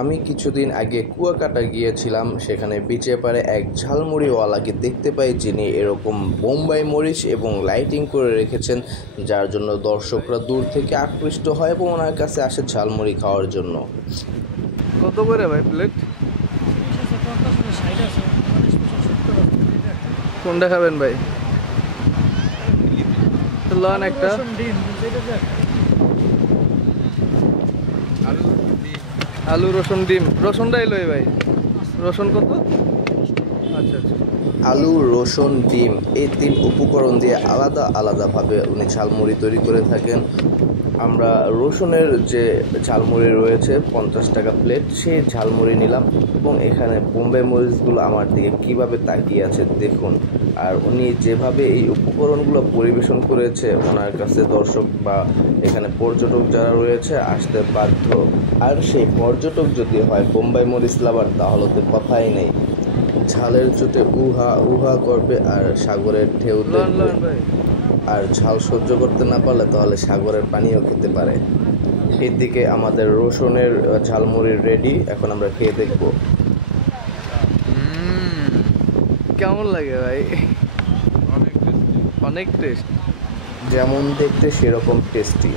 আমি কিছুদিন আগে কুয়াকাটা গিয়েছিলাম। সেখানে বিচে পারে এক ঝালমুড়িওয়ালাকে দেখতে পাই, যিনি এরকম বোম্বাই মরিচ এবং লাইটিং করে রেখেছেন, যার জন্য দর্শকরা দূর থেকে আকৃষ্ট হয় এবং ওনার কাছে আসে ঝালমুড়ি খাওয়ার জন্য। কত করে ভাই প্লেট? কোনটা খাবেন ভাই? লন একটা আলু রসুন ডিম। রসুনটাই লই ভাই। রসুন কত? আচ্ছা আচ্ছা। আলু, রসুন, ডিম এই 3 উপকরণ দিয়ে আলাদা আলাদাভাবে উনি ঝালমুড়ি তৈরি করে থাকেন। আমরা রসুনের যে ঝালমুড়ি রয়েছে 50 টাকা প্লেট, সেই ঝালমুড়ি নিলাম এবং এখানে বোম্বাই মরিচগুলো আমার দিকে কিভাবে তাকিয়ে আছে দেখুন। আর উনি যেভাবে এই উপকরণগুলো পরিবেশন করেছে, ওনার কাছে দর্শক বা এখানে পর্যটক যারা রয়েছে আসতে বাধ্য। আর সেই পর্যটক যদি হয় বোম্বাই মরিচ লাভার, তাহলে তো কথাই নেই। ঝালের চোটে উহা উহা করবে আর সাগরের ঢেউ দেখবে। আর ঝাল সহ্য করতে না পারলে তাহলে সাগরের পানিও খেতে পারে। এদিকে আমাদের রসুনের ঝালমুড়ি রেডি, এখন আমরা খেয়ে দেখব কেমন লাগে ভাই। অনেক টেস্ট। যেমন দেখতে সেরকম টেস্টি।